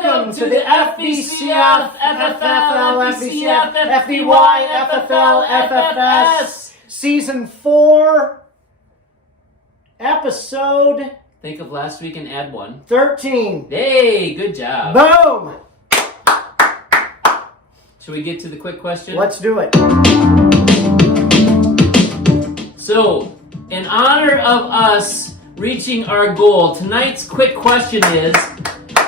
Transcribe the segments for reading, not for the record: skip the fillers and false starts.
Welcome to the FVCFFFFLFVCFFFVYFFLFFS Season 4, Episode... Think of last week and add 1. 13. Hey, good job. Boom! Should we get to the quick question? Let's do it. So, in honor of us reaching our goal, tonight's quick question is,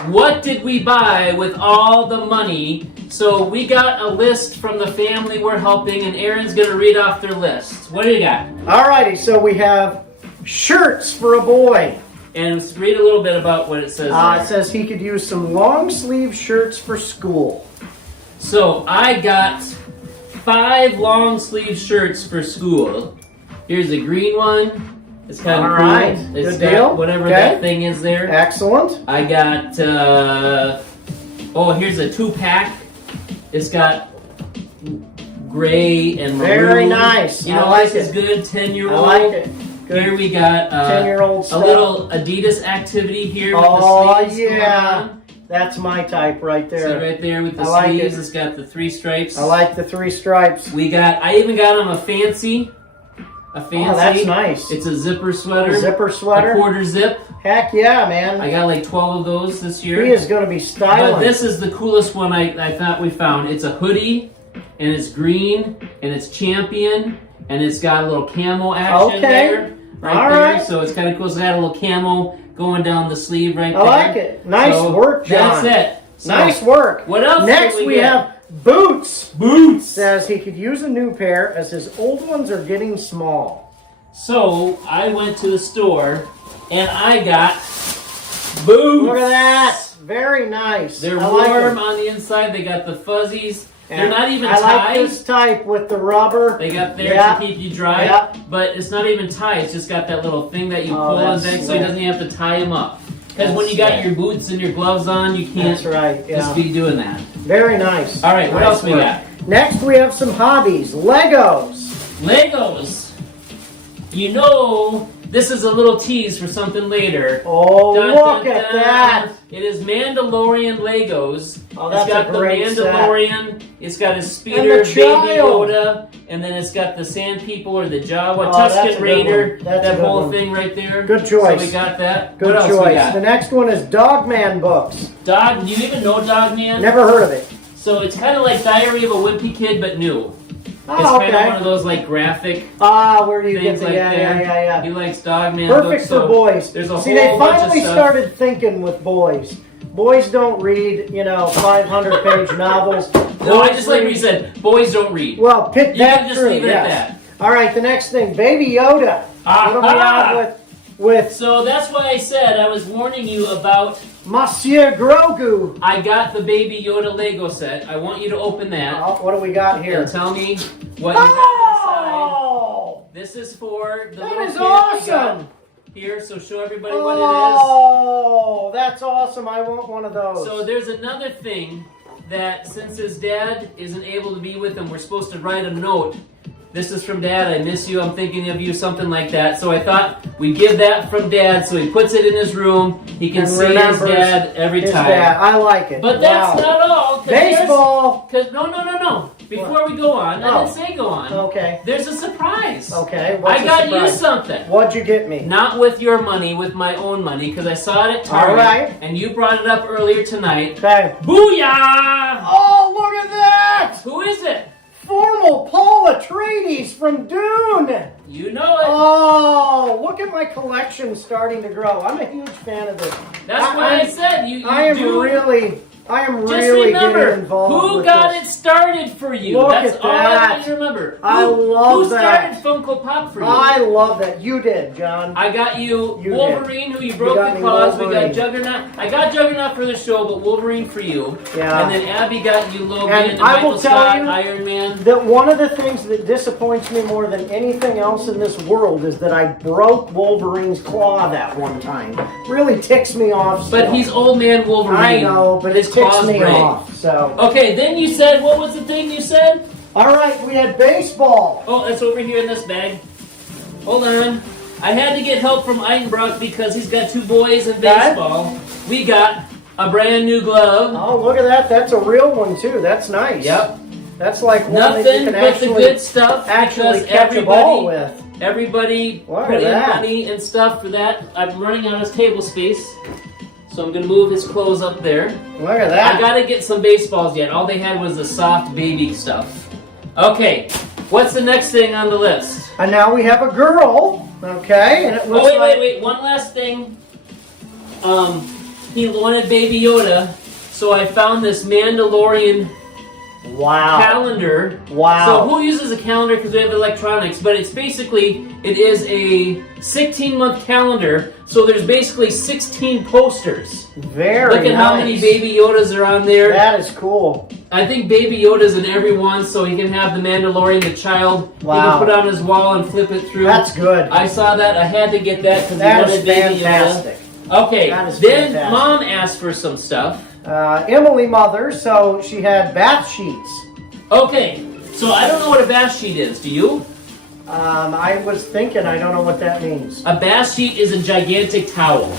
what did we buy with all the money? So we got a list from the family we're helping, and Aaron's going to read off their list. What do you got? Alrighty, so we have shirts for a boy. And let's read a little bit about what it says there. It says he could use some long sleeve shirts for school. So I got 5 long sleeve shirts for school. Here's a green one. It's kind of cool. Alright, It's good deal. Whatever Okay. that thing is there. Excellent. I got, here's a 2-pack. It's got gray and maroon. Very nice. You know, I like this is it. good, 10-year-old. I like it. Good. Here we got 10-year-old a stuff. little Adidas activity here with Oh, the sleeves going yeah. on. That's my type right there. See right there with the I like sleeves, it. it's got the 3 stripes. I like the 3 stripes. I even got him a fancy. Oh, that's nice. It's a zipper sweater. Zipper sweater. A quarter zip. Heck yeah, man. I got like 12 of those this year. He is going to be styling. But this is the coolest one I thought we found. It's a hoodie, and it's green, and it's champion, and it's got a little camo action there. All there. right. So it's kind of cool. So it had a little camo going down the sleeve right there. I like it. Nice work, John. That's it. So nice work. What else Next did we get? have boots. Boots. Says he could use a new pair as his old ones are getting small. So I went to the store and I got boots. Look at that. Very nice. They're I like warm them. on the inside. They got the fuzzies. They're And not even I tied. like this type with the rubber. They got there Yeah. to keep you dry, Yeah. but it's not even tied. It's just got that little thing that you pull on that's back, so he slick. doesn't have to tie them up. Because when That's you got slick. your boots and your gloves on, you can't That's right. Yeah. just be doing that. Very nice. All right, what Nice else we work. got? Next we have some hobbies. Legos. Legos. You know, this is a little tease for something later. Oh, Dun, look dun, at dun. that. It is Mandalorian Legos. Oh, that's it's got a great the set. Mandalorian. It's got his speeder, the Baby child. Yoda, and then it's got the Sand People or the Jawa, Oh, that's a Tusken good Raider. one. That's a That good whole one. thing right there. Good choice. So we got that. Good what else we choice. got? The next one is Dogman books. Dog. Do you even know Dogman? Never heard of it. So it's kind of like Diary of a Wimpy Kid, but new. Oh, It's kind of one okay. of those like graphic Where do you get things the like that. yeah. He likes Dogman Perfect books. for so boys. There's a See, whole they bunch of finally stuff. started thinking with boys. Boys don't read, 500-page novels. No, I Boys just like what read- you said. Boys don't read. Well, pick You that can just through, leave it yes. at that. All right, the next thing, Baby Yoda. What do we have with So that's why I said I was warning you about. Monsieur Grogu? I got the Baby Yoda Lego set. I want you to open that Oh, what do we got here? and tell me what you got inside. Oh, This is for the that little is kid we got awesome. here. So show everybody what Oh, that's awesome. I want one of it those. is. So there's another thing that since his dad isn't able to be with him, we're supposed to write a note. This is from Dad. I miss you. I'm thinking of you. Something like that. So I thought we'd give that from Dad. So he puts it in his room. He can And see his remembers dad every His time. dad. I like it. But that's Wow. not all. Baseball. No. Before we go on, I Oh. didn't say go on. Okay. There's a surprise. Okay. What's I the got you surprise? something. What'd you get me? Not with your money, with my own money, because I saw it at Target. All right. And you brought it up earlier tonight. Okay. Booyah! Oh, look at that! Who is it? Formal Paul Atreides from Dune. You know it. Oh, look at my collection starting to grow. I'm a huge fan of this. That's why I said you I am do. really Just getting remember, involved who with got this. it started for you. Look That's at all I that. want you to remember. I love Who that. started Funko Pop for you? I love that. You did, John. I got you, You Wolverine, who you broke got the me claws. We Wolverine. got Juggernaut. I got Juggernaut for the show, but Wolverine for you. Yeah. And then Abby got you Logan And and I Michael will tell Scott, you Iron Man. That one of the things that disappoints me more than anything else in this world is that I broke Wolverine's claw that one time. Really ticks me off. But still. he's old man Wolverine. I know, but His it ticks claws me break. off. So, Okay, then you said, what was the thing you said? all right, we had baseball. Oh, it's over here in this bag. Hold on. I had to get help from Eitenbrock because he's got 2 boys in baseball. We got a brand new glove. Oh, look at that. That's a real one, too. That's nice. Yep. That's like one that you Nothing can but the good stuff. actually because catch a ball with. Everybody Look put at in that. money and stuff for that. I'm running out of table space, so I'm going to move his clothes up there. Look at that. I got to get some baseballs yet. All they had was the soft baby stuff. Okay, what's the next thing on the list? And now we have a girl, okay? And it looks wait. One last thing. He wanted Baby Yoda, so I found this Mandalorian Wow. calendar. Wow. So who uses a calendar because we have electronics, but it is a 16-month calendar, so there's basically 16 posters. Very Look at how many Baby Yodas are on there. That is cool. I think Baby Yoda's in every one, so he can have the Mandalorian, the child. Wow. He can put it on his wall and flip it through. That's good. I saw that. I had to get that because he That wanted is Baby fantastic. Yoda. Okay, That is then fantastic. Mom asked for some stuff. Emily Mother, so she had bath sheets. Okay, so I don't know what a bath sheet is. Do you? I was thinking, I don't know what that means. A bath sheet is a gigantic towel.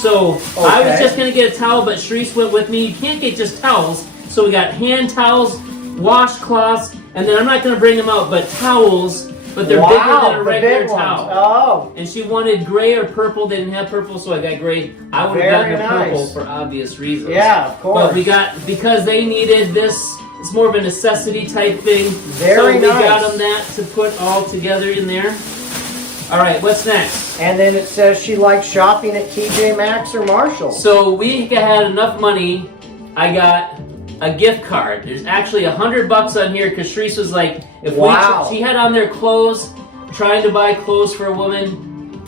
So I was Okay. just going to get a towel, but Sharice went with me. You can't get just towels. So we got hand towels, washcloths, and then I'm not going to bring them out, but towels, but they're bigger than a the regular big ones. towel. Oh, And she wanted gray or purple. They didn't have purple, so I got gray. I would have Very gotten the purple nice. for obvious reasons. yeah, of course. But we got, because they needed this, it's more of a necessity type thing. Very so we nice. got them that to put all together in there. All right, what's next? And then it says she likes shopping at TJ Maxx or Marshalls. So we had enough money. I got a gift card. There's actually $100 on here because Sharice was like, if Wow. she had on their clothes, trying to buy clothes for a woman,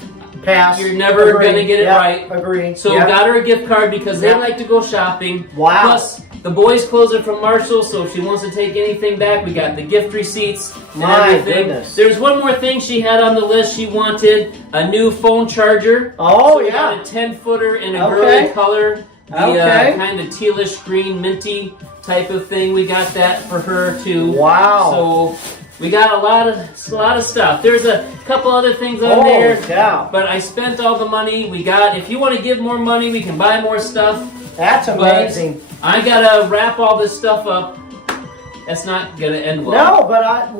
Pass. you're never Agreed. gonna get it Yep, right. Agreed. So Yep. got her a gift card because they Yep. like to go shopping. Wow. Plus, the boys' clothes are from Marshall, so if she wants to take anything back, we got the gift receipts and My everything. goodness. There's one more thing she had on the list. She wanted a new phone charger. Oh, so we yeah. got a 10-footer in a Okay. girly color. The Okay. kind of tealish green minty type of thing. We got that for her too. Wow. So we got a lot of stuff. There's a couple other things on Holy there. cow. But I spent all the money. We got, if you want to give more money, we can buy more stuff. That's amazing. I gotta wrap all this stuff up. That's not gonna end well. No, but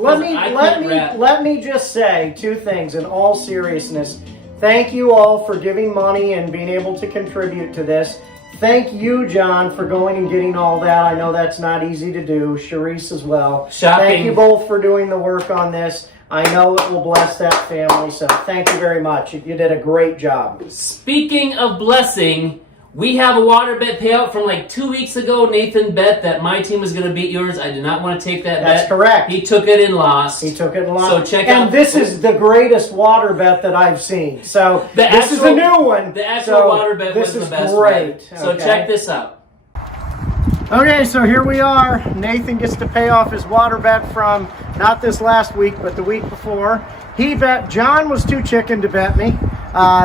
let me just say two things in all seriousness. Thank you all for giving money and being able to contribute to this. Thank you, John, for going and getting all that. I know that's not easy to do. Sharice as well. Shopping. Thank you both for doing the work on this. I know it will bless that family, so thank you very much. You did a great job. Speaking of blessing, we have a water bet payout from like 2 weeks ago. Nathan bet that my team was going to beat yours. I did not want to take that bet. That's correct. He took it and lost. He took it a lot. So check and out- this is the greatest water bet that I've seen. So this is a new one. The actual So water bet this was is the best great. one. So Okay. check this out. Okay, so here we are. Nathan gets to pay off his water bet from not this last week, but the week before. He bet John was too chicken to bet me.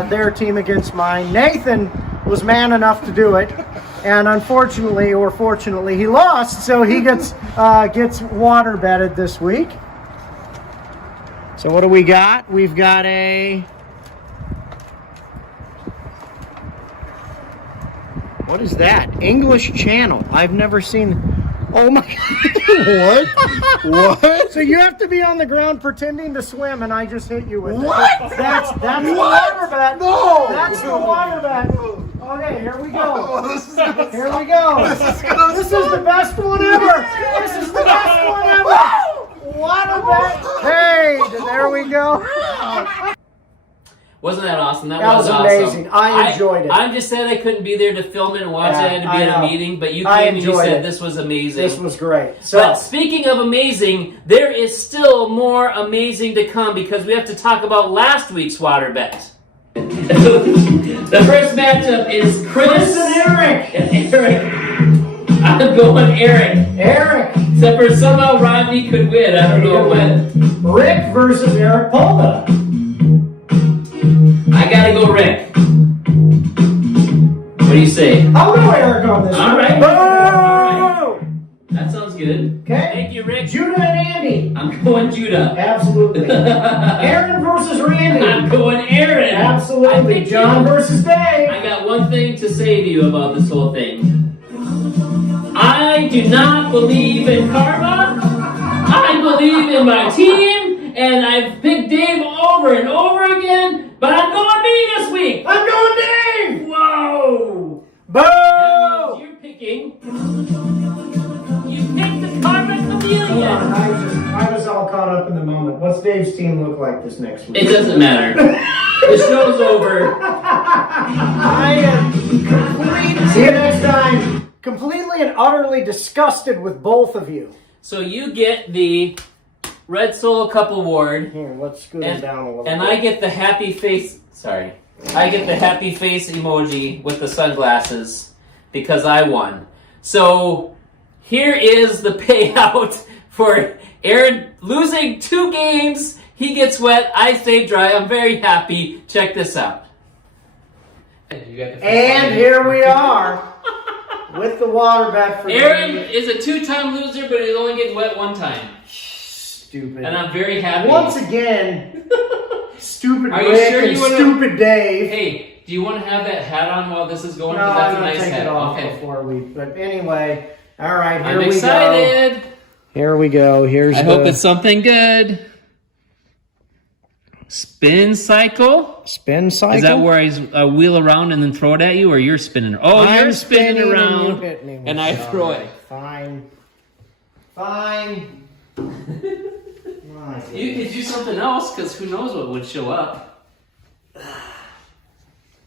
Their team against mine. Nathan was man enough to do it, and unfortunately or fortunately he lost, so he gets water betted this week. So what do we got? We've got a, what is that? English Channel. I've never seen. Oh my What? What? So you have to be on the ground pretending to swim, and I just hit you with What? it. That's the What? water bet. No. That's the water bet. Okay, here we go. Oh, this is gonna Here we go. This is the best one ever. This is the best one ever. Water bet paid. There we go. Wasn't that awesome? That was awesome. amazing. I enjoyed it. I'm just sad I couldn't be there to film it and watch it. I had to be I at a know. meeting, but you I came and you enjoyed said it. this was amazing. This was great. But So speaking of amazing, there is still more amazing to come because we have to talk about last week's water bet. The first matchup is Chris and Eric. and Eric. I'm going Eric. Eric. Except for somehow Rodney could win. I don't know when. Rick versus Eric Polda. I gotta go Rick. What do you say? I'll go Eric on this. All right. Boom. That sounds good. Okay. Thank you, Rick. Judah and Andy. I'm going Judah. Absolutely. Aaron versus Randy. I'm going Aaron. Absolutely. John versus Dave. I got one thing to say to you about this whole thing. I do not believe in karma. I believe in my team, and I've picked Dave over and over again, but I'm going me this week. I'm going Dave. Whoa. Boo! That means you're picking. You picked the karma Hold chameleon. on, I was all caught up in the moment. What's Dave's team look like this next week? It doesn't matter. The show's over. I am completely. See you next time. Completely and utterly disgusted with both of you. So you get the Red Solo Cup Award. Here, let's scoot him down a little bit. And I get the happy face. Sorry. I get the happy face emoji with the sunglasses because I won. So here is the payout for Aaron losing 2 games. He gets wet. I stay dry. I'm very happy. Check this out. And here we are with the water bet for Aaron Dave. is a 2-time loser, but he's only getting wet 1 time. Stupid. And I'm very happy. Once again, stupid Are you Rick sure and you wanna- stupid Dave. Hey, do you want to have that hat on while this is going? No, 'Cause I'm that's a gonna nice take hat. it off Okay. before we. But anyway, all right, here I'm we go. excited. Here we go. Here's I hope it's something good. Spin cycle. spin cycle. Is that where I wheel around and then throw it at you, or you're spinning? Oh, I'm you're spinning and around, you hit me with and I it. throw All it. right, Fine. Fine. You could do something else, because who knows what would show up.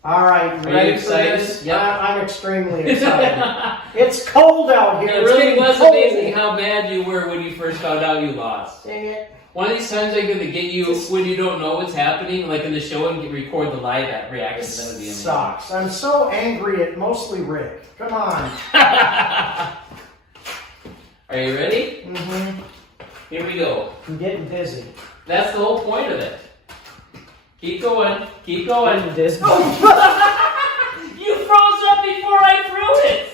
All right, Are ready you for excited? this? Yep. I'm extremely excited. It's cold out here. It It's really getting was cold. amazing how mad you were when you first found out you lost. Dang it. One of these times I'm going to get you when you don't know what's happening, like in the show, and record the live reactions. That would be amazing. Sucks. I'm so angry at mostly Rick. Come on. Are you ready? Mm-hmm. Here we go. I'm getting dizzy. That's the whole point of it. Keep going. Keep going. Getting dizzy. You froze up before I threw it.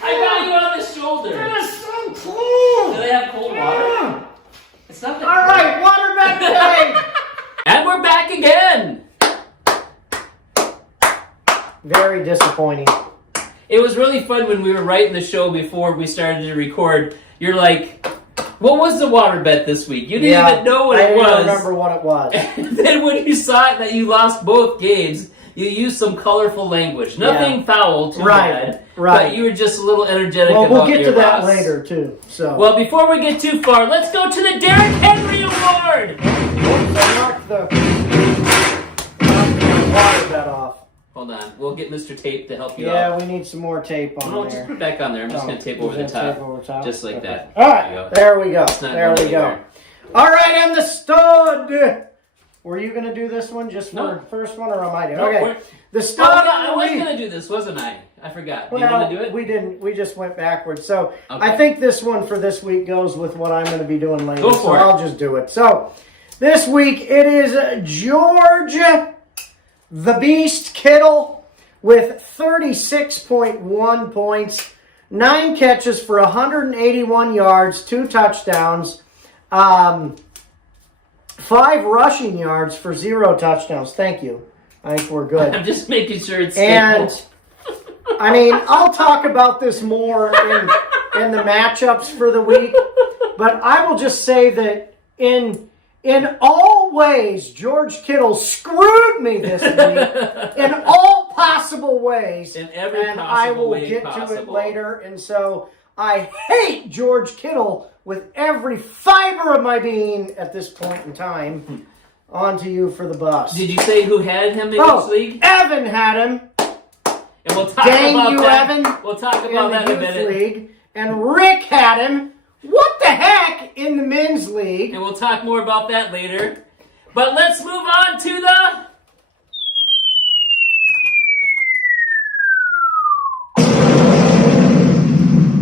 I got you on the shoulder. That is so cool. Do they have cold water? Yeah. It's not that All right, water back today. And we're back again. Very disappointing. It was really fun when we were writing the show before we started to record. You're like, what was the water bet this week? You didn't even know what it was. I didn't remember what it was. And then when you saw it that you lost both games, you used some colorful language. Nothing foul, too bad. Right. But you were just a little energetic Well, about we'll get your to that loss. later, too. So. Well, before we get too far, let's go to the Derrick Henry Award. I knocked the water bet off. Hold on. We'll get Mr. Tape to help you Yeah, out. we need some more tape on No, there. just put it back on there. I'm just going to tape over the top. Tape over top? Just like Okay. that. All right, There you go. there we go. It's not There going we go. anywhere. All right, and the stud. Were you going to do this one just for No. the first one, or am I doing? No, Okay, we're- the Oh, stud. yeah, I of the was week. going to do this, wasn't I? I forgot. Do you Well, want to do it? we didn't. We just went backwards. So Okay. I think this one for this week goes with what I'm going to be doing later. Go for so it. I'll just do it. So this week it is George the Beast Kittle with 36.1 points, 9 catches for 181 yards, 2 touchdowns, 5 rushing yards for 0 touchdowns. Thank you. I think we're good. I'm just making sure it's And stable. I mean, I'll talk about this more in the matchups for the week, but I will just say that in all ways, George Kittle screwed me this week in all possible ways, In every and possible I will way get to it possible. later. And so I hate George Kittle with every fiber of my being at this point in time. On to you for the bus. Did you say who had him in Oh, each league? Evan had him. And we'll talk Dang about you, that. Evan. We'll talk In about the that in a youth minute. league, and Rick had him. What the heck in the men's league? And we'll talk more about that later. But let's move on to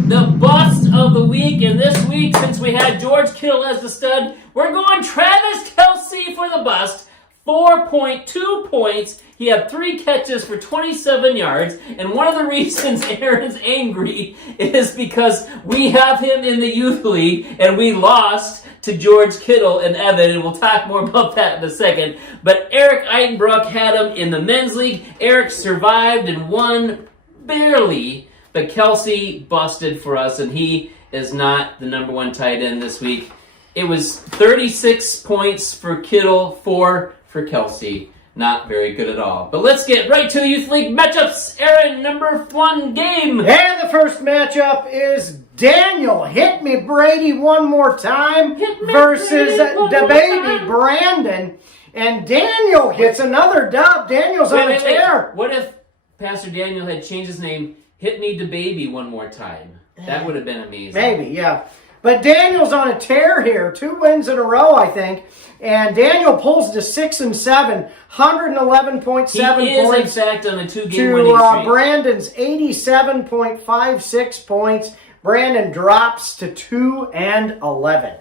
the bust of the week. And this week, since we had George Kittle as the stud, we're going Travis Kelce for the bust. 4.2 points. He had 3 catches for 27 yards. And one of the reasons Aaron's angry is because we have him in the youth league and we lost to George Kittle and Evan, and we'll talk more about that in a second. But Eric Eitenbrook had him in the men's league. Eric survived and won barely, but Kelsey busted for us, and he is not the number 1 tight end this week. It was 36 points for Kittle, 4 for Kelsey. Not very good at all. But let's get right to Youth League matchups. Aaron, number 1 game. And the first matchup is Daniel, hit me Brady one more time, versus the baby Brandon. And Daniel gets another dub. Daniel's on a tear. What if Pastor Daniel had changed his name, hit me the baby one more time? That would have been amazing. Maybe, yeah. But Daniel's on a tear here. 2 wins in a row, I think. And Daniel pulls to 6-7, 111.7 points. He is, in fact, on a 2-game winning streak. Brandon's 87.56 points. Brandon drops to 2-11.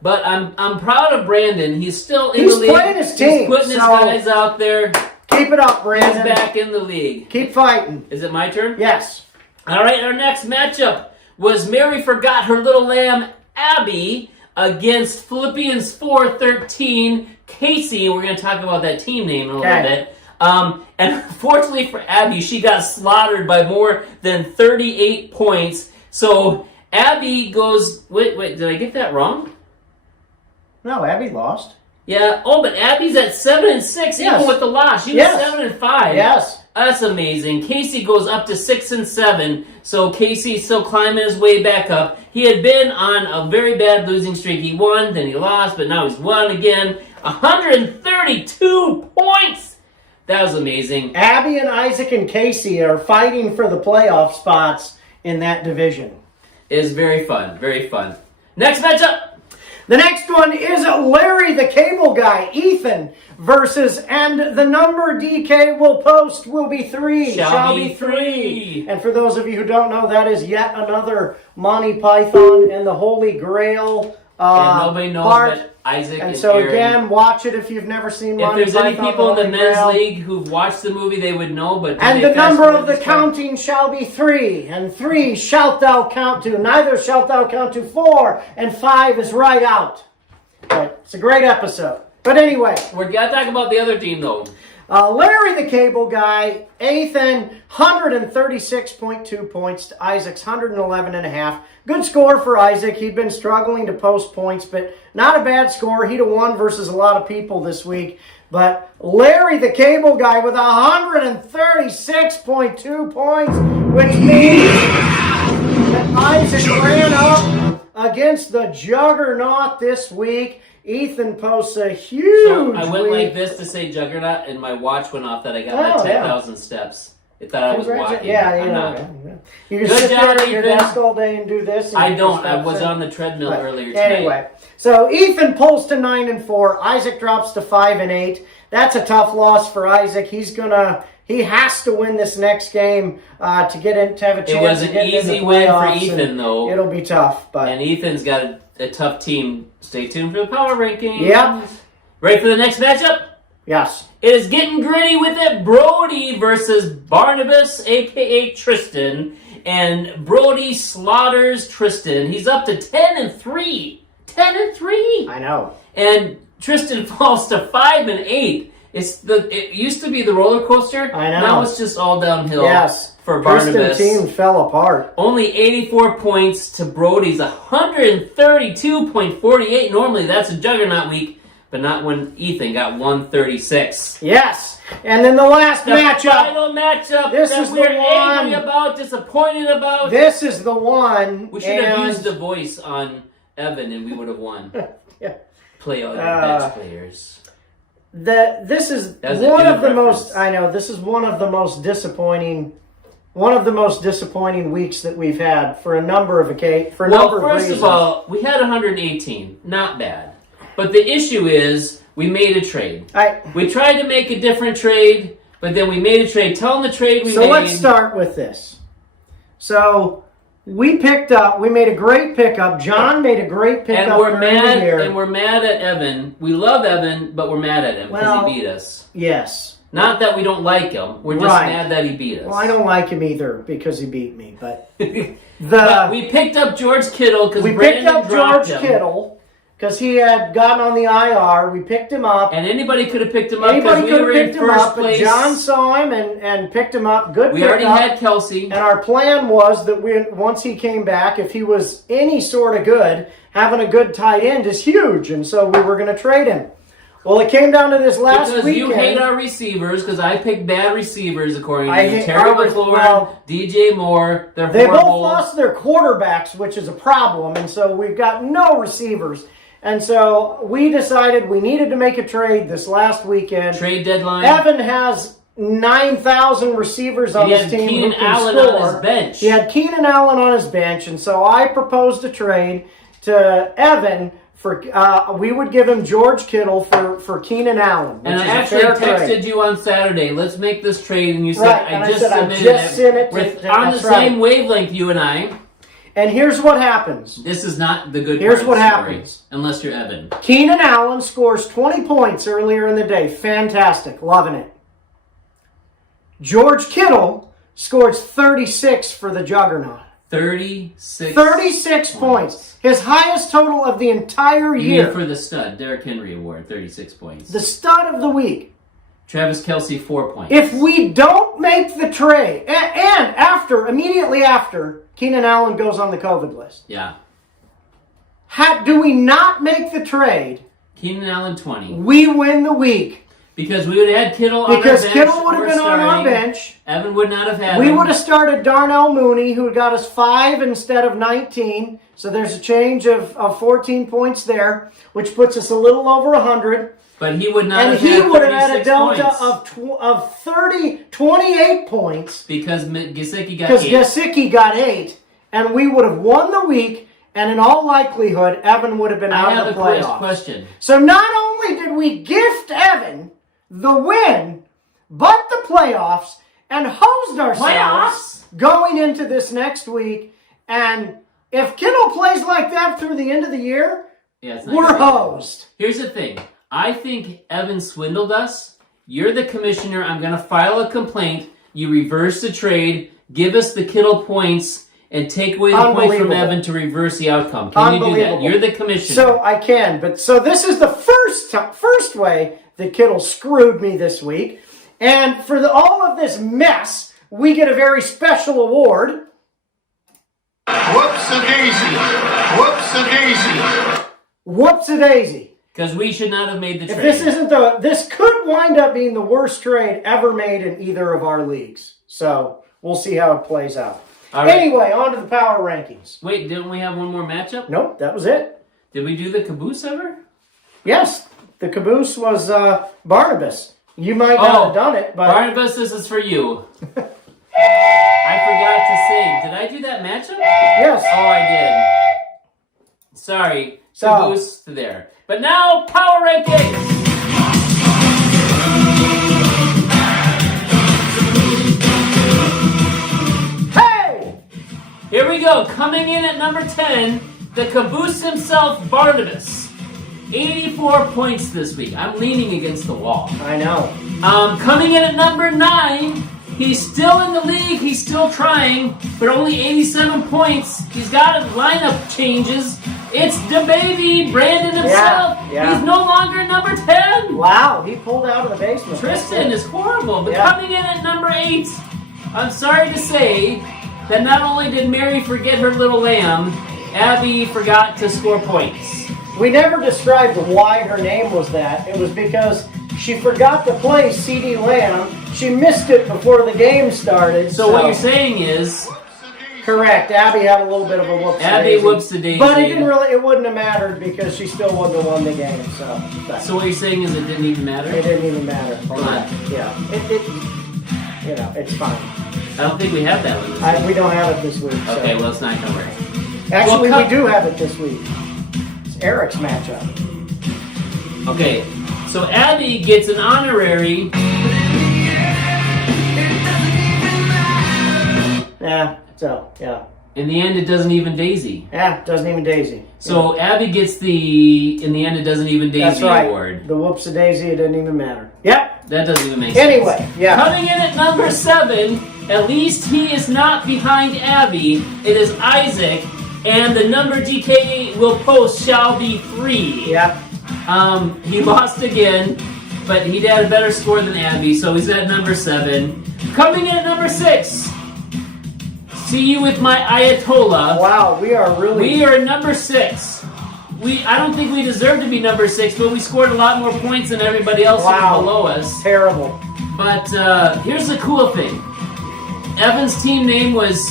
But I'm proud of Brandon. He's still in the league. He's playing his team. He's putting his guys out there. Keep it up, Brandon. He's back in the league. Keep fighting. Is it my turn? Yes. All right, our next matchup was Mary Forgot Her Little Lamb, Abby, against Philippians 4:13, Casey. We're going to talk about that team name in a little bit. And unfortunately for Abby, she got slaughtered by more than 38 points. So Abby goes... Wait, did I get that wrong? No, Abby lost. Yeah. Oh, but Abby's at 7-6 even with the loss. She was 7-5. Yes. That's amazing. Casey goes up to 6-7, so Casey's still climbing his way back up. He had been on a very bad losing streak. He won, then he lost, but now he's won again. 132 points! That was amazing. Abby and Isaac and Casey are fighting for the playoff spots in that division. It is very fun, very fun. Next matchup! The next one is Larry the Cable Guy, Ethan, versus, and the number DK will post will be 3. Shall be 3. And for those of you who don't know, that is yet another Monty Python and the Holy Grail and nobody knows part. but Isaac and and so Aaron. Again, watch it if you've never seen Monty If there's Python. any people in the men's Grail. league who've watched the movie, they would know, but... And the number of the counting shall be 3, and 3 shalt thou count to, neither shalt thou count to 4, and 5 is right out. But it's a great episode. But anyway. We're going to talk about the other team, though. Larry the Cable Guy, Ethan, 136.2 points to Isaac's 111.5. Good score for Isaac. He'd been struggling to post points, but not a bad score. He'd have won versus a lot of people this week. But Larry the Cable Guy with 136.2 points, which means that Isaac ran up against the juggernaut this week. Ethan posts a huge So I went week. like this to say juggernaut, and my watch went off that I got my 10,000 steps. It thought I was walking. Yeah. You can Good sit job, there at your Ethan. desk all day and do this. And I get don't. your I steps was in. on the treadmill But earlier today. Anyway, so Ethan pulls to 9-4. Isaac drops to 5-8. That's a tough loss for Isaac. He has to win this next game to get in to have a chance. It was to an get into easy the win for playoffs, Ethan, though. It'll be tough, but And Ethan's got a tough team. Stay tuned for the power rankings. Yep. Ready for the next matchup? Yes. It is getting gritty with it. Brody versus Barnabas, a.k.a. Tristan. And Brody slaughters Tristan. He's up to 10-3. 10-3. I know. And Tristan falls to 5-8. It used to be the roller coaster. I know. Now it's just all downhill. Yes. For Barnabas. Tristan's team fell apart. Only 84 points to Brody's 132.48. Normally that's a juggernaut week, but not when Ethan got 136. Yes. And then the last The matchup. final matchup This that is the we're one. angry about, disappointed about. This is the one. We should have used the voice on Evan and we would have won. Yeah. Play all your bench players. This is That was a one good of the reference. most. I know this is one of the most disappointing weeks that we've had for a number of occasions. Well, first of all, we had 118. Not bad. But the issue is we made a trade. We tried to make a different trade, but then we made a trade. Tell them the trade we made. So let's start with this. So we made a great pickup. John made a great pickup. And we're during the year. mad at Evan. We love Evan, but we're mad at him because he beat us. Yes. Not that we don't like him. We're just mad that he beat us. Well, I don't like him either because he beat me. But but we picked up George Kittle because Brandon dropped him. Kittle because he had gotten on the IR. We picked him up. And anybody could have picked him up because we were in first place. But John saw him and picked him up. Good pickup. We already had Kelsey. And our plan was that once he came back, if he was any sort of good, having a good tight end is huge. And so we were going to trade him. Well, it came down to this last weekend. Because you hate our receivers, because I picked bad receivers according to you. Terry McLaurin, DJ Moore, they're horrible. They both lost their quarterbacks, which is a problem, and so we've got no receivers. And so we decided we needed to make a trade this last weekend. Trade deadline. Evan has 9,000 receivers on his team Keenan who can Allen score. on his bench. He had Keenan Allen on his bench, and so I proposed a trade to Evan. We would give him George Kittle for Keenan Allen. And I actually texted you on Saturday, let's make this trade, and you said, right. I just submitted it. On the same wavelength, you and I. And here's what happens. This is not the good Here's what story, happens. unless you're Evan. Keenan Allen scores 20 points earlier in the day. Fantastic. Loving it. George Kittle scores 36 for the juggernaut. 36 points. His highest total of the entire year. You mean for the stud, Derrick Henry Award, 36 points. The stud of the week. Travis Kelce, 4 points. If we don't make the trade, and immediately after, Keenan Allen goes on the COVID list. Yeah. Do we not make the trade? Keenan Allen, 20. We win the week. Because we would have had Kittle on our bench. Because Kittle would have been on our bench. Evan would not have had We him. would have started Darnell Mooney, who got us 5 instead of 19. So there's a change of 14 points there, which puts us a little over 100. But he would not and have he had would have had a delta points. of 28 points. Because Gesicki got 8. Because Gesicki got 8. And we would have won the week. And in all likelihood, Evan would have been out of the playoffs. I have a question. So not only did we gift Evan the win, but the playoffs, and hosed ourselves going into this next week. And if Kittle plays like that through the end of the year, we're hosed. Here's the thing. I think Evan swindled us. You're the commissioner. I'm going to file a complaint. You reverse the trade, give us the Kittle points, and take away the points from Evan to reverse the outcome. Can you do that? You're the commissioner. So I can. But so this is the first way that Kittle screwed me this week. And for all of this mess, we get a very special award. Whoops-a-daisy. Whoops-a-daisy. Whoops-a-daisy. Because we should not have made the trade. If this could wind up being the worst trade ever made in either of our leagues. So we'll see how it plays out. All right. Anyway, on to the power rankings. Wait, didn't we have one more matchup? Nope, that was it. Did we do the caboose ever? Yes. The caboose was Barnabas. You might not have done it, but Barnabas, this is for you. I forgot to say, did I do that matchup? Yes. Oh, I did. Sorry, caboose to there. But now, power rankings. Hey! Here we go. Coming in at number 10, the caboose himself, Barnabas. 84 points this week. I'm leaning against the wall. I know. Coming in at number 9, he's still in the league. He's still trying, but only 87 points. He's got lineup changes. It's the baby, Brandon himself. Yeah. He's no longer number 10. Wow, he pulled out of the basement. Tristan is horrible. But coming in at number 8, I'm sorry to say that not only did Mary forget her little lamb, Abby forgot to score points. We never described why her name was that. It was because she forgot to play CD Lamb. She missed it before the game started. So what you're saying is... Correct. Abby had a little bit of a whoops-a-daisy. Abby whoops-a-daisy. But it wouldn't have mattered because she still wouldn't have won the game. So what you're saying is it didn't even matter? It didn't even matter. Yeah. It's fine. I don't think we have that one. We don't have it this week. So. Okay, well, it's not going to work. Actually, we do have it this week. It's Eric's matchup. Okay, so Abby gets an honorary. Yeah. In the end, it doesn't even Daisy. Yeah, doesn't even Daisy. So Abby gets the, in the end, it doesn't even Daisy That's right. award. The whoops-a-daisy, it didn't even matter. Yep. That doesn't even make sense. Anyway, yeah. Coming in at number 7, at least he is not behind Abby. It is Isaac, and the number DK will post shall be 3. Yep. He lost again, but he had a better score than Abby, so he's at number 7. Coming in at number 6, see you with my Ayatollah. Wow, we are really... We are number 6. I don't think we deserve to be number 6, but we scored a lot more points than everybody else who was below us. Terrible. But here's the cool thing. Evan's team name was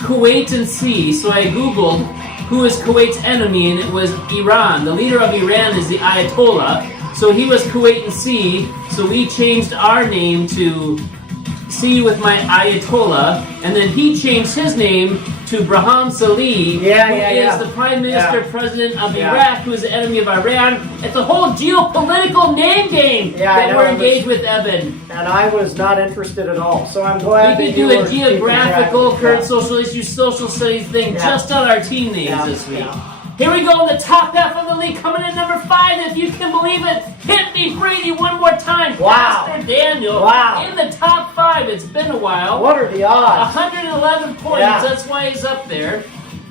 Kuwait and C, so I googled who is Kuwait's enemy, and it was Iran. The leader of Iran is the Ayatollah, so he was Kuwait and C, so we changed our name to See You With My Ayatollah, and then he changed his name to Braham Salih, who is the Prime Minister, President of Iraq, who is the enemy of Iran. It's a whole geopolitical name game that we're engaged with, Evan. And I was not interested at all, so I'm glad we can do a geographical, current social issues, social studies thing just on our team names this week. Here we go in the top half of the league, coming in number 5, if you can believe it. Hit me, Brady, one more time. Wow. Pastor Daniel in the top 5. It's been a while. What are the odds? 111 points, that's why he's up there.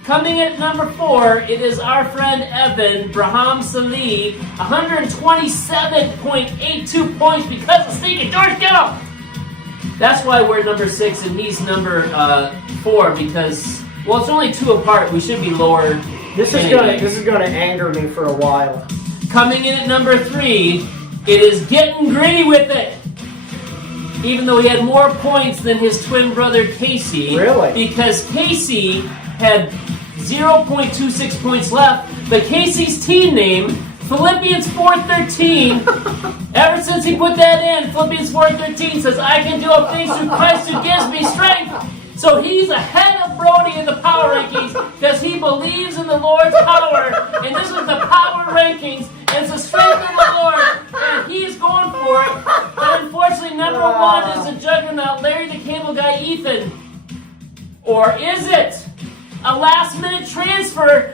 Coming in at number 4, it is our friend Evan, Braham Salih, 127.82 points because of Sneaky George Kittle. That's why we're number 6 and he's number 4 because, well, it's only 2 apart. We should be lower. This is gonna anger me for a while. Coming in at number 3, it is Getting Gritty With It. Even though he had more points than his twin brother Casey. Really? Because Casey had 0.26 points left, but Casey's team name, Philippians 4:13, ever since he put that in, Philippians 4:13 says, I can do all things through Christ who gives me strength. So he's ahead of Brody in the power rankings because he believes in the Lord's power. And this is the power rankings. And it's the strength of the Lord. And he's going for it. But unfortunately, number 1 is the juggernaut, Larry the Cable Guy, Ethan. Or is it a last-minute transfer?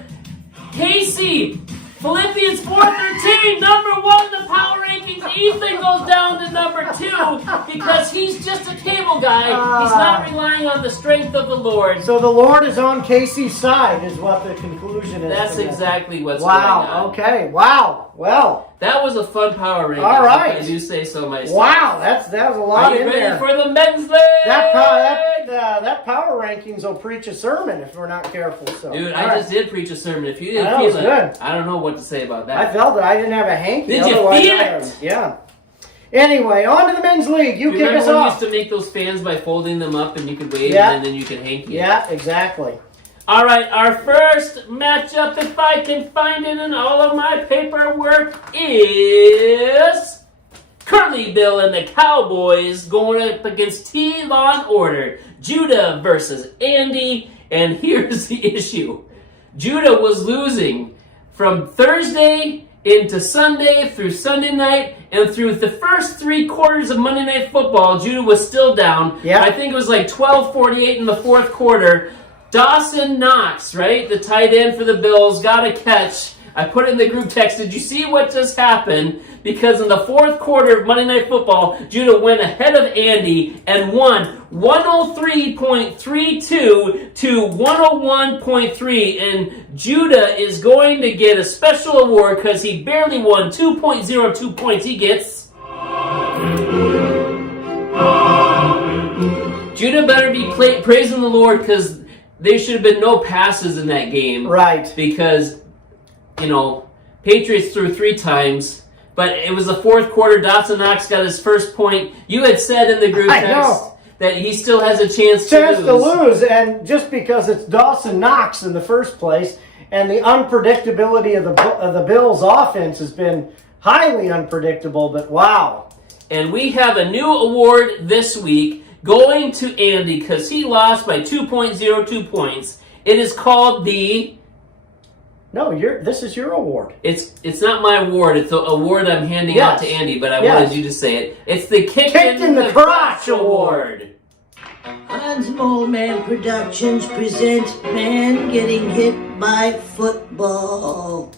Casey, Philippians 4:13, number 1 in the power rankings. Ethan goes down to number 2 because he's just a cable guy. He's not relying on the strength of the Lord. So the Lord is on Casey's side is what the conclusion is. That's exactly what's going on. Wow, okay, wow, well. That was a fun power ranking. All right. I do say so myself. Wow, that was a lot in there. Are you ready for the men's league? That power rankings will preach a sermon if we're not careful. So. Dude, I just did preach a sermon. If you didn't feel it, I don't know what to say about that. I felt it. I didn't have a hanky. Did you feel it? Yeah. Anyway, on to the men's league. You kick us off. Remember we used to make those fans by folding them up and you could wave and then you could hanky. Yeah, exactly. All right, our first matchup, if I can find it in all of my paperwork, is Curly Bill and the Cowboys going up against T Law and Order. Judah versus Andy, and here's the issue. Judah was losing from Thursday into Sunday, through Sunday night, and through the first 3 quarters of Monday Night Football, Judah was still down. Yeah. I think it was like 12:48 in the 4th quarter. Dawson Knox, right, the tight end for the Bills, got a catch. I put it in the group text. Did you see what just happened? Because in the 4th quarter of Monday Night Football, Judah went ahead of Andy and won 103.32 to 101.3. And Judah is going to get a special award because he barely won 2.02 points. He gets... Judah better be praising the Lord because there should have been no passes in that game. Right. Because, you know, Patriots threw 3 times, but it was the 4th quarter. Dawson Knox got his first point. You had said in the group text that he still has a chance to lose. And just because it's Dawson Knox in the first place, and the unpredictability of the Bills' offense has been highly unpredictable, but wow. And we have a new award this week going to Andy because he lost by 2.02 points. It is called the... No, this is your award. It's not my award. It's the award I'm handing out to Andy, but I wanted you to say it. It's the Kicked in the Crotch Award. I John's Mole Man Productions presents Man Getting Hit by Football.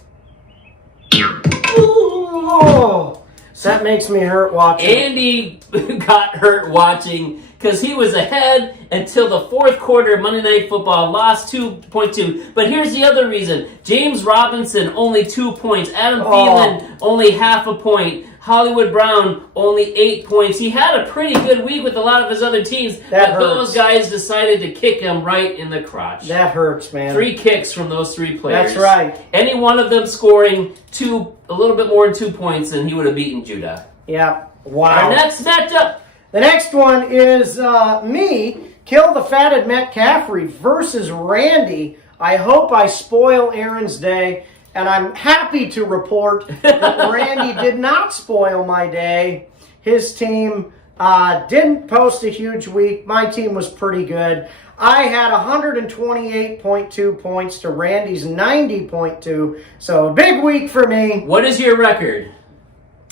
Oh, that makes me hurt watching. Andy got hurt watching because he was ahead until the fourth quarter of Monday Night Football, lost 2.2. But here's the other reason. James Robinson, only 2 points. Adam Thielen, only half a point. Hollywood Brown, only 8 points. He had a pretty good week with a lot of his other teams, but those guys decided to kick him right in the crotch. That hurts, man. 3 kicks from those 3 players. That's right. Any one of them scoring a little bit more than 2 points, and he would have beaten Judah. Yeah. Wow. Our next matchup. The next one is me, Kill the Fatted McCaffrey versus Randy. I hope I spoil Aaron's day, and I'm happy to report that Randy did not spoil my day. His team didn't post a huge week. My team was pretty good. I had 128.2 points to Randy's 90.2, so a big week for me. What is your record?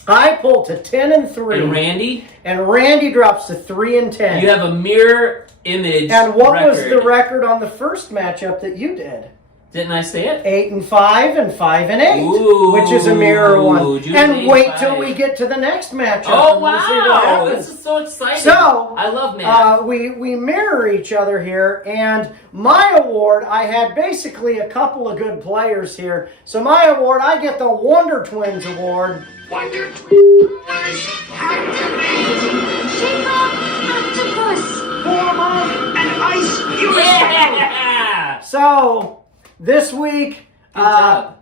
I pulled to 10-3. And Randy? And Randy drops to 3-10. You have a mirror image. And what record. was the record on the first matchup that you did? Didn't I say it? 8-5 and 5-8, Ooh, which is a mirror one. And wait 8-5. till we get to the next matchup. Oh, and we'll see what wow. happens. This is so exciting. So, I love math. we mirror each other here, and my award, I had basically a couple of good players here. So my award, I get the Wonder Twins award. Wonder Twins activated! Shake off octopus! Form of an ice unicorn! Yeah! So this week, the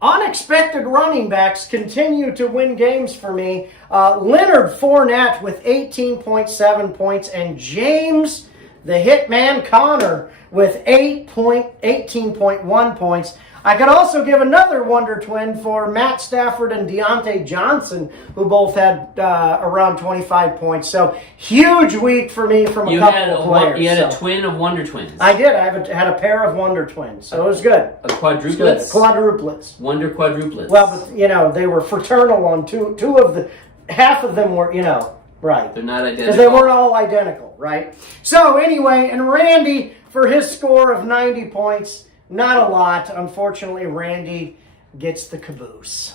unexpected running backs continue to win games for me. Leonard Fournette with 18.7 points, and James, the Hitman Connor, with 18.1 points. I could also give another Wonder Twin for Matt Stafford and Deontay Johnson, who both had around 25 points. So, huge week for me from a couple of players. You had a twin of Wonder Twins. I did. I had a pair of Wonder Twins, so it was good. A quadruplets? Quadruplets. Wonder quadruplets. Well, but, they were fraternal on half of them were, right. They're not identical. Because they weren't all identical, right? So, anyway, and Randy, for his score of 90 points, not a lot. Unfortunately, Randy gets the caboose.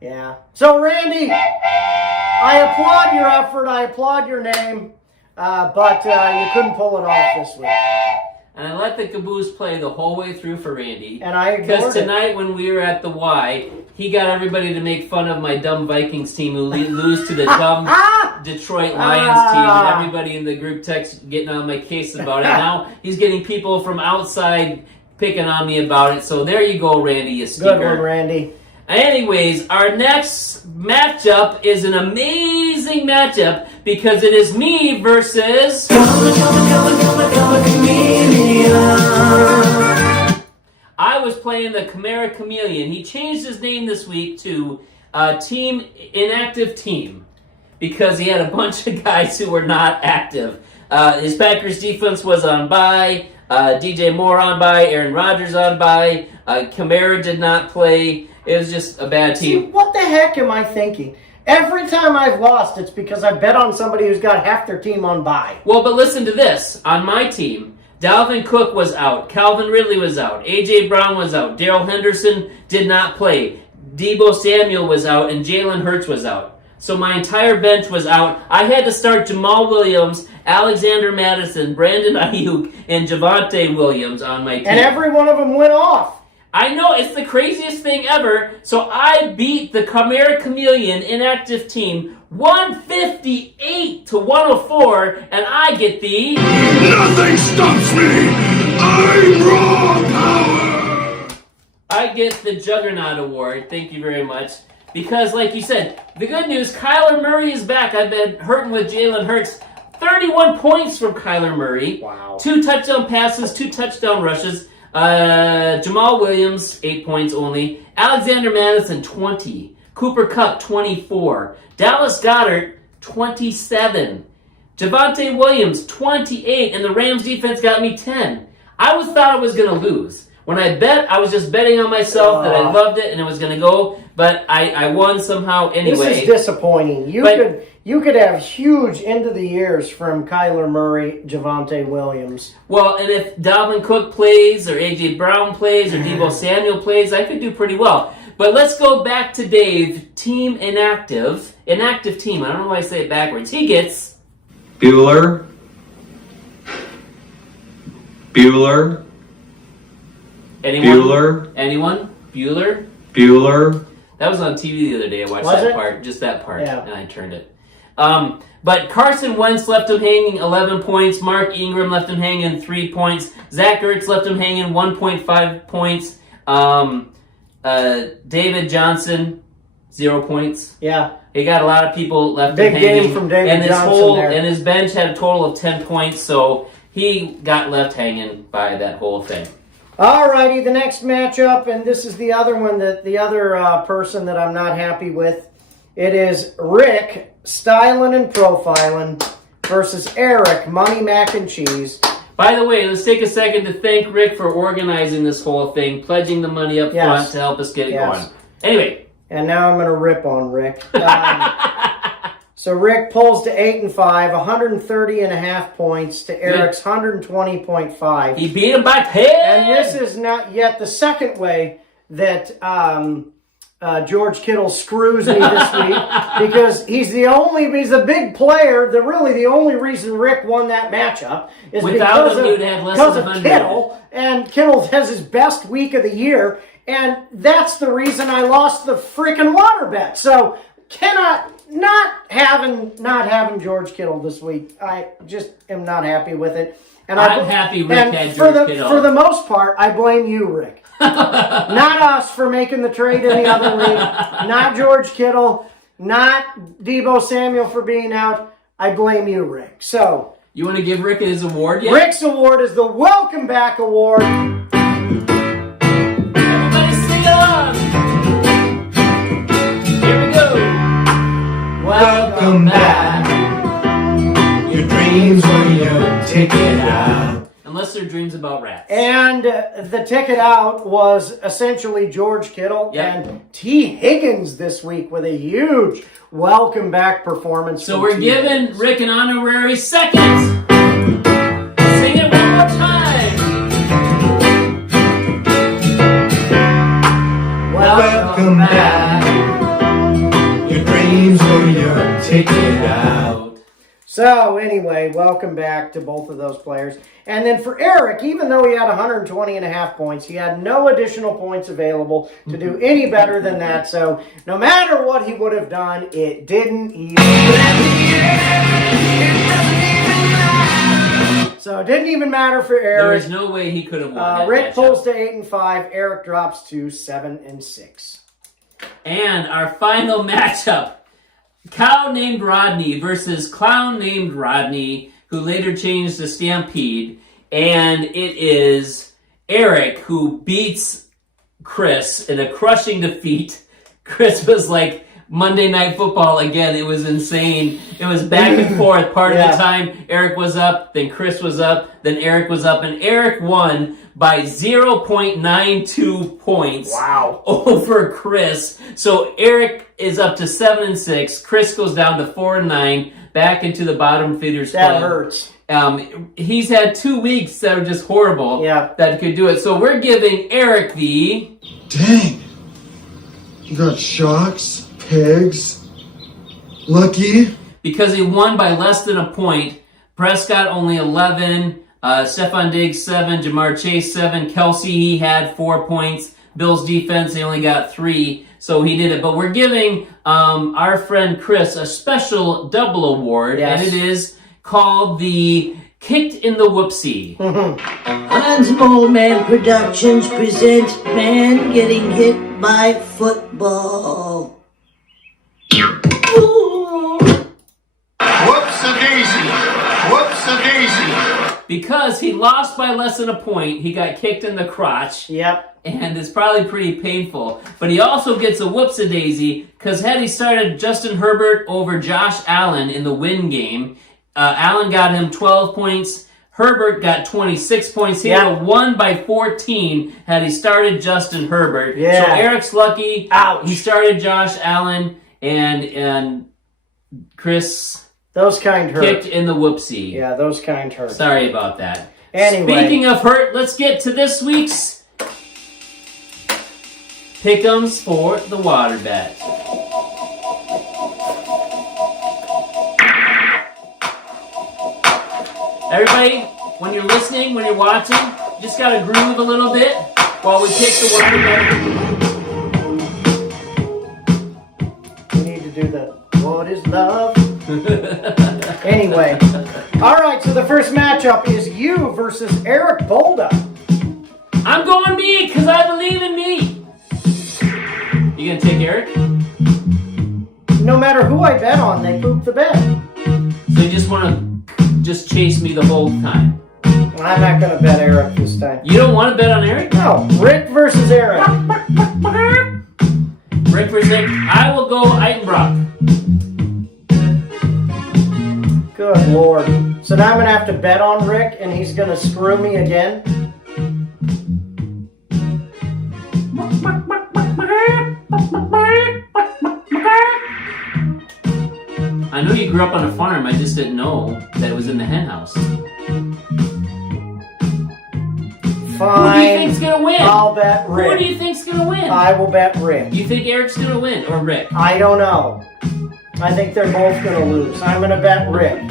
Yeah. So, Randy, I applaud your effort. I applaud your name. But you couldn't pull it off this week. And I let the caboose play the whole way through for Randy. And I ignored Because tonight when we were at the Y, he got everybody to make fun of my dumb Vikings team who lose to the dumb Detroit Lions team. And everybody in the group text getting on my case about it. Now he's getting people from outside picking on me about it. So there you go, Randy, you stinker. Good one, Randy. Anyways, our next matchup is an amazing matchup because it is me versus... I was playing the Chimera Chameleon. He changed his name this week to Team Inactive Team because he had a bunch of guys who were not active. His Packers defense was on bye. DJ Moore on bye. Aaron Rodgers on bye. Chimera did not play. It was just a bad team. See, what the heck am I thinking? Every time I've lost, it's because I bet on somebody who's got half their team on bye. Well, but listen to this. On my team, Dalvin Cook was out. Calvin Ridley was out. A.J. Brown was out. Darrell Henderson did not play. Deebo Samuel was out, and Jalen Hurts was out. So my entire bench was out. I had to start Jamal Williams, Alexander Madison, Brandon Ayuk, and Javonte Williams on my team. And every one of them went off. I know, it's the craziest thing ever. So I beat the Chimera Chameleon inactive team 158-104, and I get the... Nothing stops me! I'm raw power! I get the Juggernaut Award. Thank you very much. Because, like you said, the good news, Kyler Murray is back. I've been hurting with Jalen Hurts. 31 points from Kyler Murray. Wow. 2 touchdown passes, 2 touchdown rushes. Jamal Williams, 8 points only. Alexander Madison, 20. Cooper Kupp, 24. Dallas Goedert, 27. Javonte Williams, 28. And the Rams defense got me 10. I thought I was going to lose. When I bet, I was just betting on myself that I loved it and it was going to go, but I won somehow anyway. This is disappointing. You could have huge end of the years from Kyler Murray, Javonte Williams. Well, and if Dalvin Cook plays or A.J. Brown plays or Deebo Samuel plays, I could do pretty well. But let's go back to Dave, team inactive team. I don't know why I say it backwards. He gets... Bueller. Anyone? Bueller. Anyone? Bueller? Bueller. That was on TV the other day. I watched part, just that part, Yeah. and I turned it. But Carson Wentz left him hanging 11 points. Mark Ingram left him hanging 3 points. Zach Ertz left him hanging 1.5 points. David Johnson, 0 points. Yeah. He got a lot of people left Big him hanging. game from David and his Johnson there. And his bench had a total of 10 points, so he got left hanging by that whole thing. Alrighty, the next matchup, and this is the other one that the other person that I'm not happy with. It is Rick, styling and profiling, versus Eric, money, mac and cheese. By the way, let's take a second to thank Rick for organizing this whole thing, pledging the money up front to help us get it going. Anyway. And now I'm going to rip on Rick. So Rick pulls to 8-5, 130.5 points to Eric's 120.5. He beat him by 10. And this is not yet the second way that George Kittle screws me this week, because he's a big player. The only reason Rick won that matchup is because of Kittle, and Kittle has his best week of the year, and that's the reason I lost the freaking water bet. So not having George Kittle this week. I just am not happy with it. And I'm happy Rick had George Kittle. For the most part, I blame you, Rick. Not us for making the trade in the other league. Not George Kittle. Not Deebo Samuel for being out. I blame you, Rick. So you want to give Rick his award yet? Rick's award is the Welcome Back Award. Everybody sing along. Here we go. Welcome back. Your dreams were your ticket out. Unless they're dreams about rats. And the ticket out was essentially George Kittle and T. Higgins this week with a huge welcome back performance. So we're giving Rick an honorary second. Sing it one more time. Welcome back. Your dreams were your ticket out. So anyway, welcome back to both of those players. And then for Eric, even though he had 120.5 points, he had no additional points available to do any better than that. So no matter what he would have done, it didn't even matter. So it didn't even matter for Eric. There's no way he could have won that Rick matchup. pulls to 8-5. Eric drops to 7-6. And our final matchup. Cow named Rodney versus Clown named Rodney, who later changed to Stampede. And it is Eric who beats Chris in a crushing defeat. Chris was like Monday Night Football again. It was insane. It was back and forth. Part of the time, Eric was up, then Chris was up, then Eric was up. And Eric won by 0.92 points over Chris. So Eric is up to 7-6. Chris goes down to 4-9, back into the bottom feeders club. That hurts. He's had 2 weeks that are just horrible that could do it. So we're giving Eric the... Dang. You got Shocks, Pegs, Lucky. Because he won by less than a point. Prescott only 11, Stephon Diggs 7, Jamar Chase 7, Kelsey he had 4 points. Bills defense, they only got 3, so he did it. But we're giving our friend Chris a special double award, and it is called the Kicked in the Whoopsie. Hans Mole Man Productions presents Man Getting Hit by Football. Whoops-a-daisy. Whoops-a-daisy. Because he lost by less than a point, he got kicked in the crotch. And it's probably pretty painful. But he also gets a whoops-a-daisy, because had he started Justin Herbert over Josh Allen in the win game, Allen got him 12 points, Herbert got 26 points. He Yeah. would have won by 14 had he started Justin Herbert. Yeah. So Eric's lucky. Ouch. He started Josh Allen, and Chris Those kind hurt. kicked in the whoopsie. Yeah, those kind hurt. Sorry about that. Anyway. Speaking of hurt, let's get to this week's pick'ems for the water bet. Everybody, when you're listening, when you're watching, you just gotta groove a little bit while we pick the water bet. We need to do the what is love? Anyway. All right, so the first matchup is you versus Eric Bolda. I'm going me because I believe in me. You gonna take Eric? No matter who I bet on, they poop the bet. So you just wanna just chase me the whole time? I'm not going to bet Eric this time. You don't want to bet on Eric? No, Rick versus Eric. Rick versus Rick. I will go Eitenbrock. Good Lord. So now I'm going to have to bet on Rick and he's going to screw me again? I know you grew up on a farm. I just didn't know that it was in the hen house. Fine. Who do you think's gonna win? I'll bet Rick. Who do you think's gonna win? I will bet Rick. You think Eric's gonna win or Rick? I don't know. I think they're both going to lose. I'm going to bet Rick.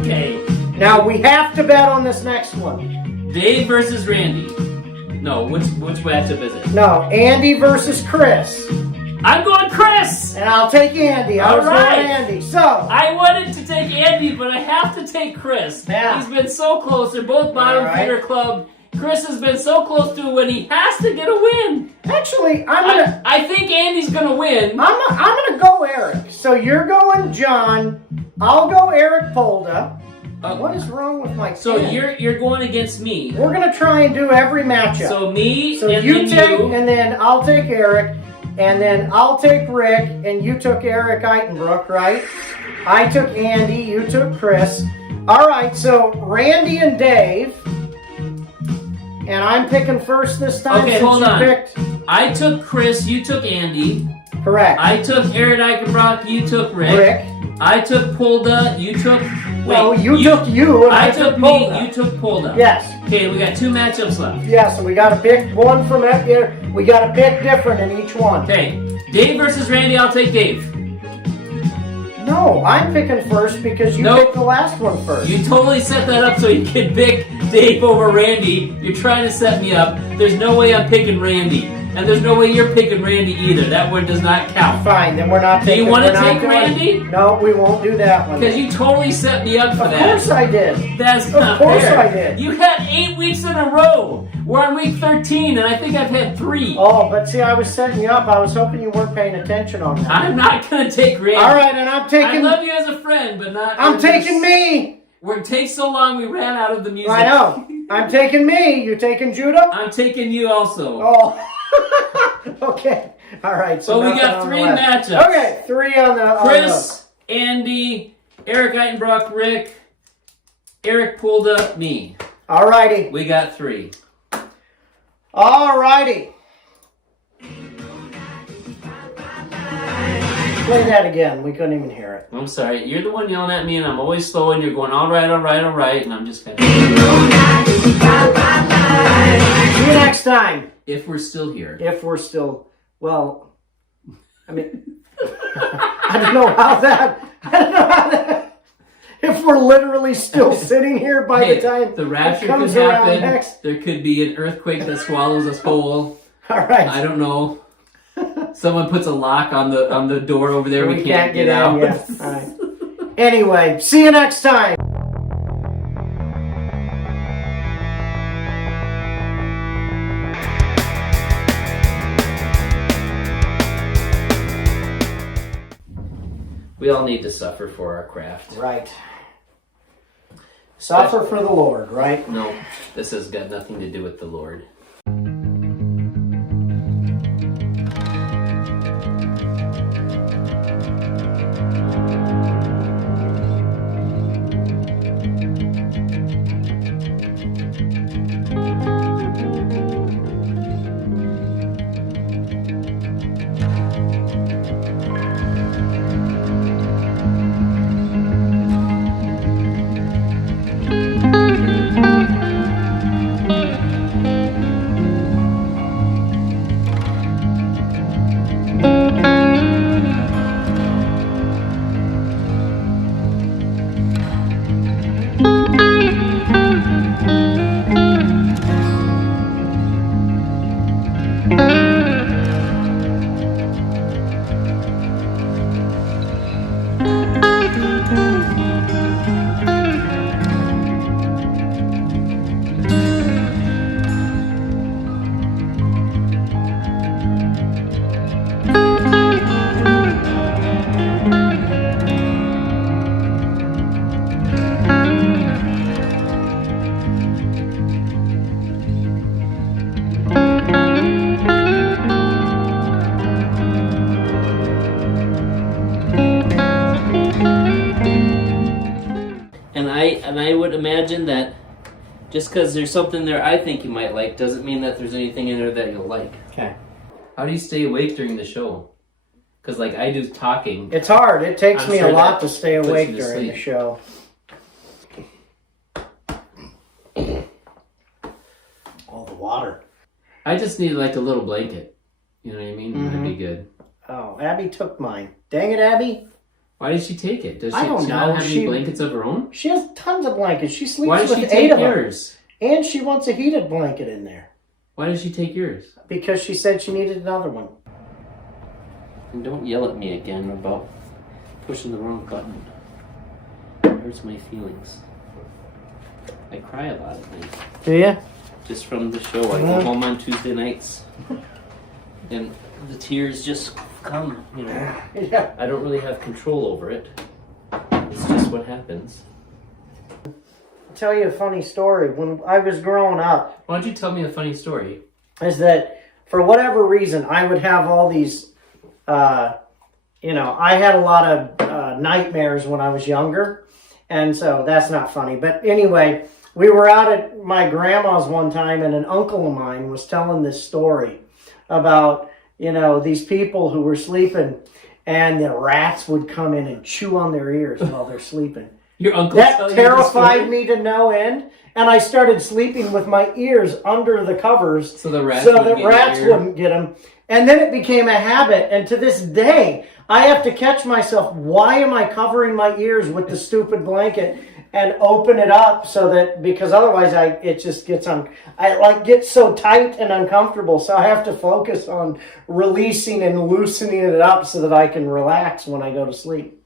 Okay. Now we have to bet on this next one. Dave versus Randy. No, which matchup is it? No, Andy versus Chris. I'm going Chris! And I'll take Andy. I All was right. going Andy. So, I wanted to take Andy, but I have to take Chris. Yeah. He's been so close. They're both bottom All right. feeder club. Chris has been so close to when he has to get a win. actually, I'm I think Andy's gonna win. gonna go Eric. So you're going John. I'll go Eric Polda. What is wrong with my So pen? you're going against me. We're gonna try and do every matchup. So me So and you then take, you. and then I'll take Eric, and then I'll take Rick, and you took Eric Eitenbrook, right? I took Andy, you took Chris. All right, so Randy and Dave, and I'm picking first this time. Okay, since hold you on. Picked. I took Chris, you took Andy. Correct. I took Eric Eichenbrock, you took Rick. Rick. I took Polda, you took... No, you took you, and I I took Polda. me, you took Polda. Yes. Okay, we got 2 matchups left. Yeah, so we got to pick one from that. We got to pick different in each one. Okay, Dave versus Randy, I'll take Dave. No, I'm picking first because you Nope. picked the last one first. You totally set that up so you could pick Dave over Randy. You're trying to set me up. There's no way I'm picking Randy. And there's no way you're picking Randy either. That one does not count. Fine, then we're not Do you taking. wanna we're not take doing- Randy? No, we won't do that one. Because you totally set me up for Of that. course I did. That's Of not course fair. I did. You had 8 weeks in a row. We're on week 13, and I think I've had 3. Oh, but see, I was setting you up. I was hoping you weren't paying attention on that. I'm not gonna take Randy. All right, and I'm I taking. love you as a friend, but not. I'm taking me. Where it takes so long, we ran out of the music. I know. I'm taking me. You taking Judah? I'm taking you also. Oh. Okay. All right. So So we nothing got on the 3 left. matchups. Okay, 3 on the. Chris, Andy, Eric Eitenbrock, Rick, Eric Polda, me. All righty. We got 3. All righty. Play that again. We couldn't even hear it. I'm sorry. You're the one yelling at me, and I'm always slow, and you're going, all right, all right, all right, and I'm just kind of... See you next time. If we're still here. If we're still, well, I mean, I don't know how that, if we're literally still sitting here by Hey, the time the rapture it comes could around happen. next. There could be an earthquake that swallows us whole. All right. I don't know. Someone puts a lock on the door over there. We can't get out. in. Yeah. All right. Anyway, see you next time. We all need to suffer for our craft. Right. Suffer for the Lord, right? No, this has got nothing to do with the Lord. And I would imagine that just because there's something there I think you might like doesn't mean that there's anything in there that you'll like. Okay. How do you stay awake during the show? Because like I do talking. It's hard. It takes I'm me sure a lot that to stay puts awake you to during the sleep. show. All the water. I just need like a little blanket. You know what I mean? Mm-hmm. That'd be good. Oh, Abby took mine. Dang it, Abby. Why did she take it? Does she, I don't she know. not have any blankets of her own? She has tons of blankets. She sleeps Why did with she 8 take of them. yours? And she wants a heated blanket in there. Why did she take yours? Because she said she needed another one. And don't yell at me again about pushing the wrong button. It hurts my feelings. I cry a lot at night. Do you? Just from the show. I go home on Tuesday nights. And the tears just come, you know. Yeah. I don't really have control over it. It's just what happens. I'll tell you a funny story. When I was growing up, Why don't you tell me a funny story? is that for whatever reason, I would have all these, I had a lot of nightmares when I was younger. And so that's not funny. But anyway, we were out at my grandma's one time and an uncle of mine was telling this story about, these people who were sleeping and the rats would come in and chew on their ears while they're sleeping. Your uncle That terrified me to no end. And I started sleeping with my ears under the covers so the rats, wouldn't get them. And then it became a habit. And to this day, I have to catch myself. Why am I covering my ears with the stupid blanket and open it up so that, because otherwise it just gets get so tight and uncomfortable. So I have to focus on releasing and loosening it up so that I can relax when I go to sleep.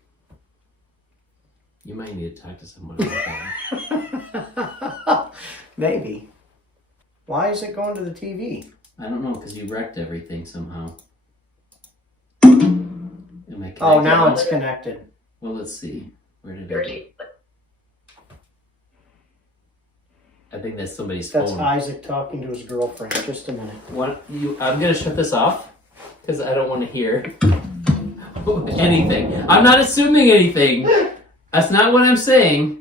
You might need to talk to someone about that. Maybe. Why is it going to the TV? I don't know, because you wrecked everything somehow. Am I connected? Oh, now it's connected. Well, let's see. Where did it go? I think that's somebody's That's phone. Isaac talking to his girlfriend. Just a minute. I'm going to shut this off because I don't want to hear anything. I'm not assuming anything. That's not what I'm saying.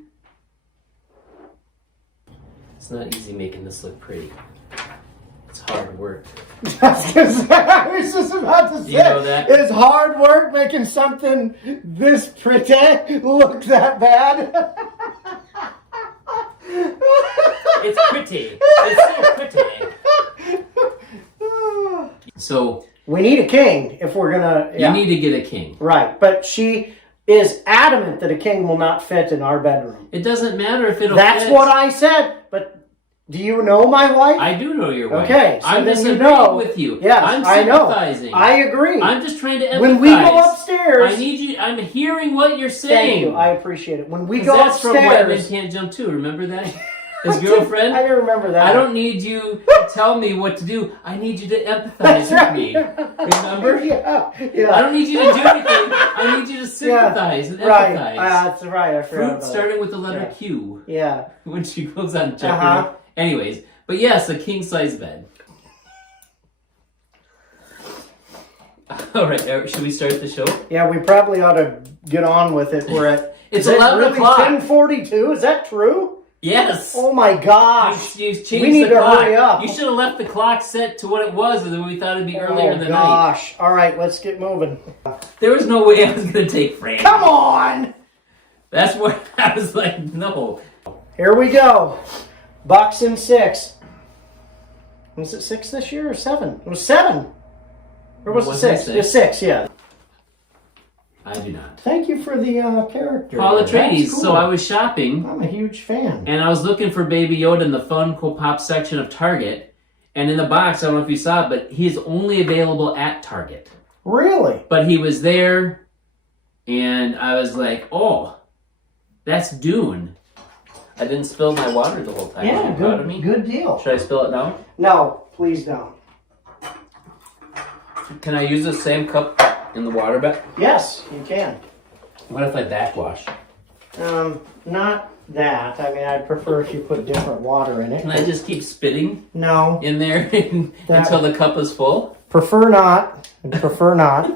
It's not easy making this look pretty. It's hard work. I was just about to say, You know that? It's hard work making something this pretty look that bad. It's pretty. It's so pretty. So we need a king if we're gonna. you need to get a king. Right, but she is adamant that a king will not fit in our bedroom. It doesn't matter if it'll That's fit. what I said. But do you know my wife? I do know your wife. Okay, so I'm then disagreeing with you. Yes, I'm I know. sympathizing. I agree. I'm just trying to empathize. When we go upstairs, I need you. I'm hearing what you're thank saying. you. I appreciate it. When we 'Cause go that's from White Men upstairs, Can't Jump too. Remember that? His girlfriend. I didn't remember that. I don't need you to tell me what to do. I need you to empathize with me. Remember? Yeah. I don't need you to do anything. I need you to sympathize and Right. empathize. That's right. I forgot Fruit about starting with the letter Yeah. Q. Yeah. When she goes on Jeopardy. Uh-huh. Anyways, but yes, a king size bed. All right, should we start the show? Yeah, we probably ought to get on with it. We're at. It's is it 11 really o'clock. 10:42. Is that true? Yes. Oh my gosh. You changed We need the to clock. hurry up. You should have left the clock set to what it was, and then we thought it'd be earlier in the night. Gosh. All right, let's get moving. There was no way I was going to take Frank. Come on. That's where I was like, no. Here we go. Bucks in 6. Was it 6 this year or 7? It was 7. Or was it Wasn't it 6? six? It was 6, yeah. I do not. Thank you for the character. Paul That's Atreides. cool. So I was shopping, I'm a huge fan. and I was looking for Baby Yoda in the Funko Pop section of Target. And in the box, I don't know if you saw it, but he's only available at Target. Really? But he was there, and I was like, oh, that's Dune. I didn't spill my water the whole time. Are Yeah, you proud of me? good deal. Should I spill it now? No, please don't. Can I use the same cup in the water bag? Yes, you can. What if I backwash? Not that. I mean, I'd prefer if you put different water in it. Can I just keep spitting No, in there until the cup is full? prefer not. I'd prefer not.